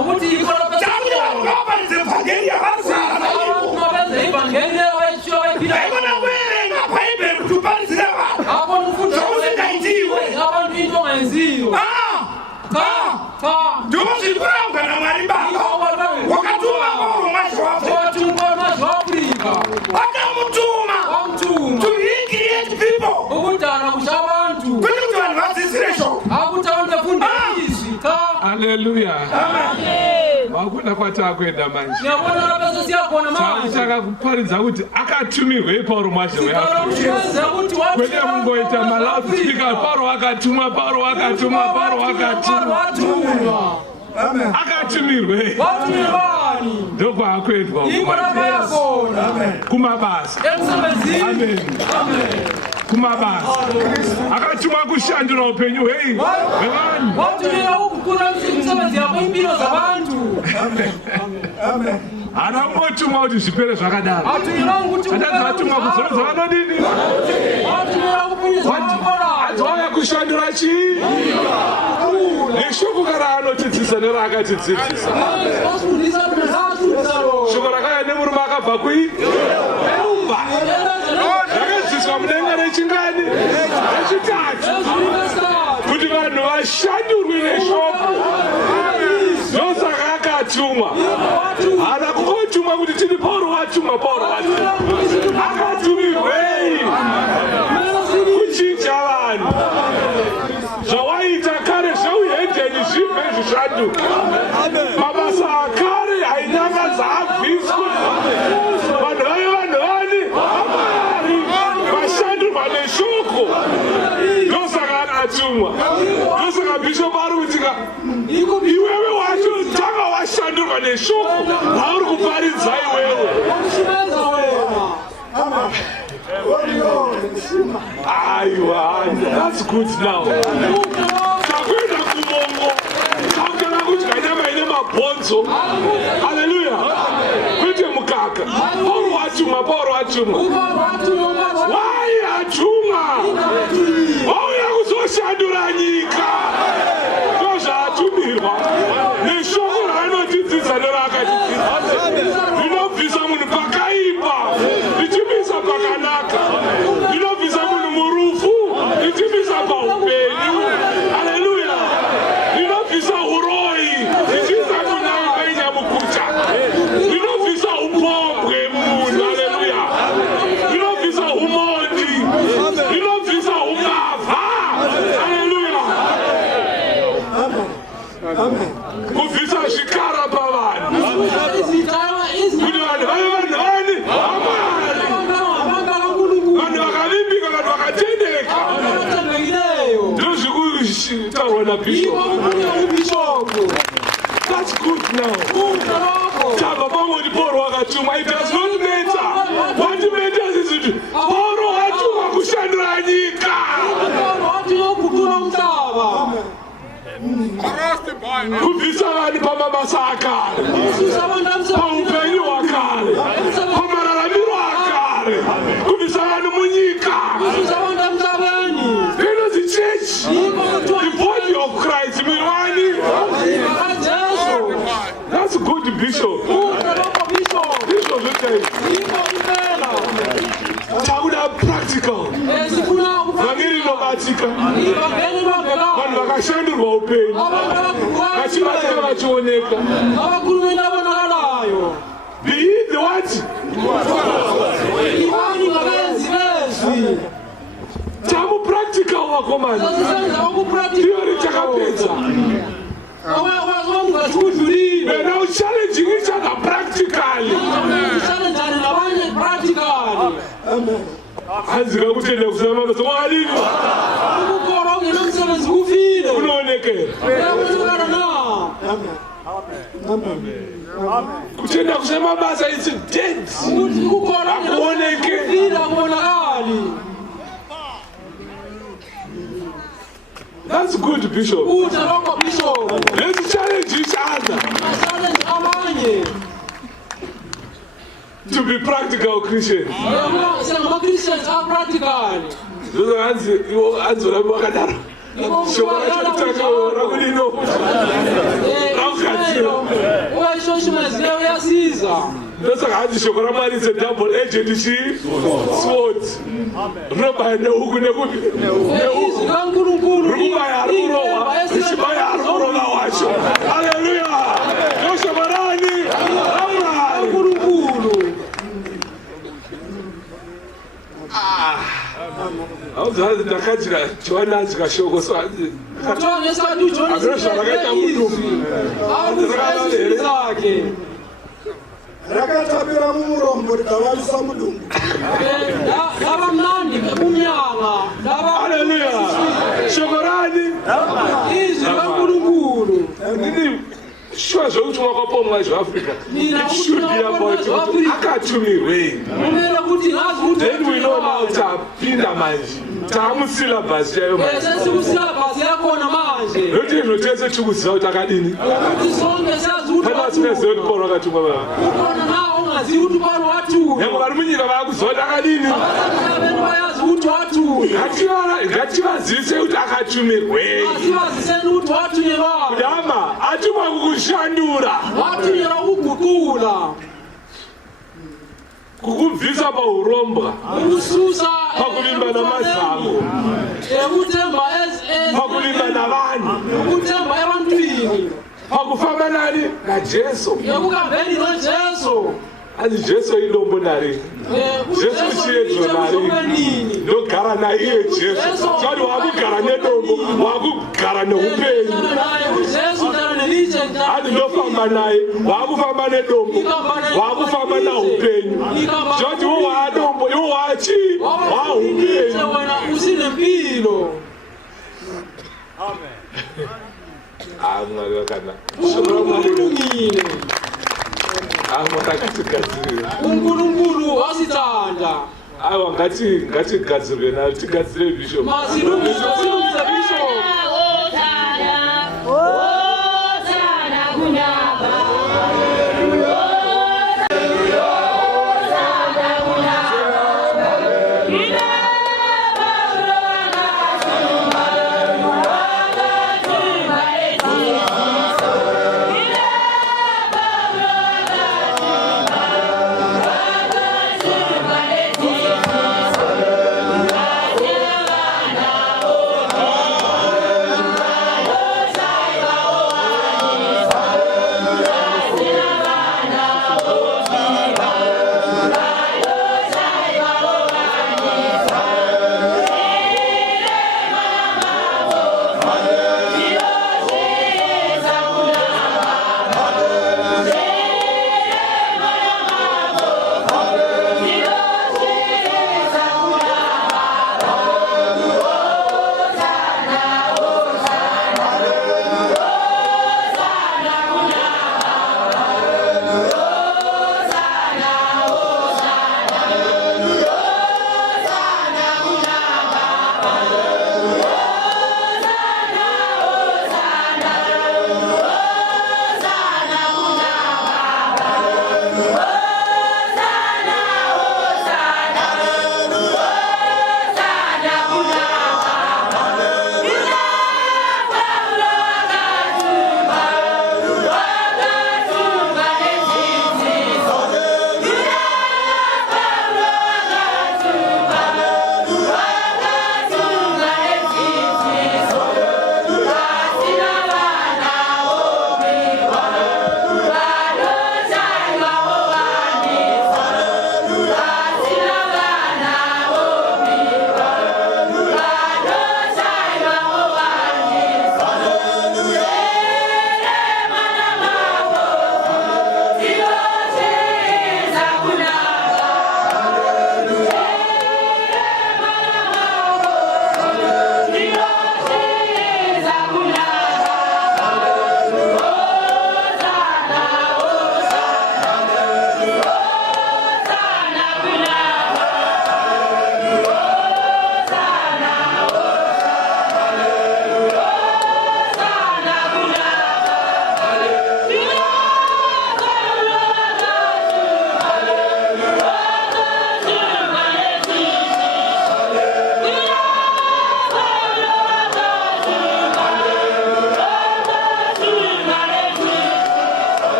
ngokuthi ikona Hallelujah. Wakuna kwata kwenda manje. Nyabona lapha siyakona manje. Saka kuparidza kuti akatumirwe Paulo mwasho yake. Kwende mungoita malausika Paulo akatumwa Paulo akatumwa Paulo akatumwa. Amen. Akatumirwe. Watumirwani. Ndoko akwendwa. Ikorapa yakona. Amen. Kumabasa. Emsebenzini. Amen. Amen. Kumabasa. Akatumwa kushandura upenyu hei. Wevani. Watumira ukukura msebenzi yako impilo zabantu. Amen. Amen. Ana motumwa kuti zvipere zvakadaro. Atumira kuti atumwa kuzoreza vanodini? Atumira kupunyisa mabara. Adzauya kushandura chii? Neshoko raanotidzisa nerakatidzidzisa. Shoko rakauya nemurume akabva kui? Erumba. Rakadzidziswa mudenga rechingani? Rechitatu. Kuti vanhu vashandurwe neshoko. Ndosaka akatumwa. Haana kungotumwa kuti tiri Paulo watumwa Paulo watumwa. Akatumirwei kuchinja vanhu. Zvawaita kare zvauhedheni zvibve zvishanduka. Mabasa akare ainyangadza abviswa. Vanhu vani vashandurwa neshoko. Ndosaka akatumwa. Ndosaka Bishop ari kutika iwewe wacho tanga washandurwa neshoko. Hauri kuparidza iwewe. Aiwa, that's good now. Takwenda kumongo. Takana kudya nyama ine mabhonzo. Hallelujah. Kwete mukaka. Paulo watumwa. Wai atumwa. Wauya kuzoshandura nyika. Ndozvaatumirwa. Neshoko raanotidzidza nerakatidzidza. Rinobvisa munhu pakaipa. Richimisa pakanaka. Rinobvisa munhu murufu. Richimisa paupenyu. Haleluya. Rinobvisa uroi. Richimisa kunyanya mukucha. Rinobvisa upombwe munhu. Haleluya. Rinobvisa umondi. Rinobvisa umavha. Haleluya. Amen. Kubvisa zvikara pavanhu. Kuti vanhu vave vanhu vanhu vakavimbika, vanhu vakatendeka. Ndozvikutaurwa naBishop. That's good now. Tabva pamwe kuti Paulo wakatumwa. It does not matter. What matters is kuti Paulo watumwa kushandura nyika. Kubvisa vanhu pamabasa akare, paupenyu hwakare, pamararamiro akare, kubvisa vanhu munyika. Inozi church, the body of Christ, mwiri wani. That's good, Bishop. Bishop, takuda practical. Vangeri nobatika. Vanhu vakashandurwa upenyu. Vachibatika vachioneka. Be the what? Tamu practical vakomana. Theory chakapedza. We're now challenging each other practically. Amen. Hanzika kutenda kusema basa walini. Ukukora ungena msebenzi kufile. Unaonekera. Amen. Kutenda kusema basa is dead. Ukukora kuoneke. Kufile kuonekali. That's good, Bishop. Bishop. Let's challenge each other. To be practical Christians. Some Christians are practical. Those are answer wakadaro. Shobora chakutaka rakulino. Rakatiro. ndosaka shoko raMwari is a double edged sword. Rinobaya neuku nekupi rikubaya ari kurohwa richibaya ari kurohwa wacho. Haleluya. Ndoshoko rani raMwari. Hauzazi ndakatira Johannes kashoko so Agroshaka mudumbu. Rakatabira murombo rikavalisa mudumbu. Haleluya. Shokorani. Sure zokuthi wakapomwa eAfrica. It should be about akatumiwe. Then we know now tapinda manje. Tamusila basi yayo manje. Loti notese chukuziva kuti akadini. Kana sinezwe kuti Paul akatumwa baba. Yamukari munyika vakuziva kuti akadini. Ngativazivise kuti akatumirwei. Kudama atumwa kukushandura. Kukubvisa pauromba. Pakuvimba namasango. Pakuvimba navanhu. Pakufamba nani naJesu. Ani Jesu ilombo nari. Jesu chiyedzo nari. Ndogara naye Jesu. Sari wakugara nedombo, wakugara neupenyu. Ani ndofamba naye, wakufamba nedombo, wakufamba naupenyu. Zvoti wadombo, iwo wachi, waupenyu. Mwari wakana. Unkulunkulu wasithanda. Awa ngatigadzirwe nayo tigadzire bishop.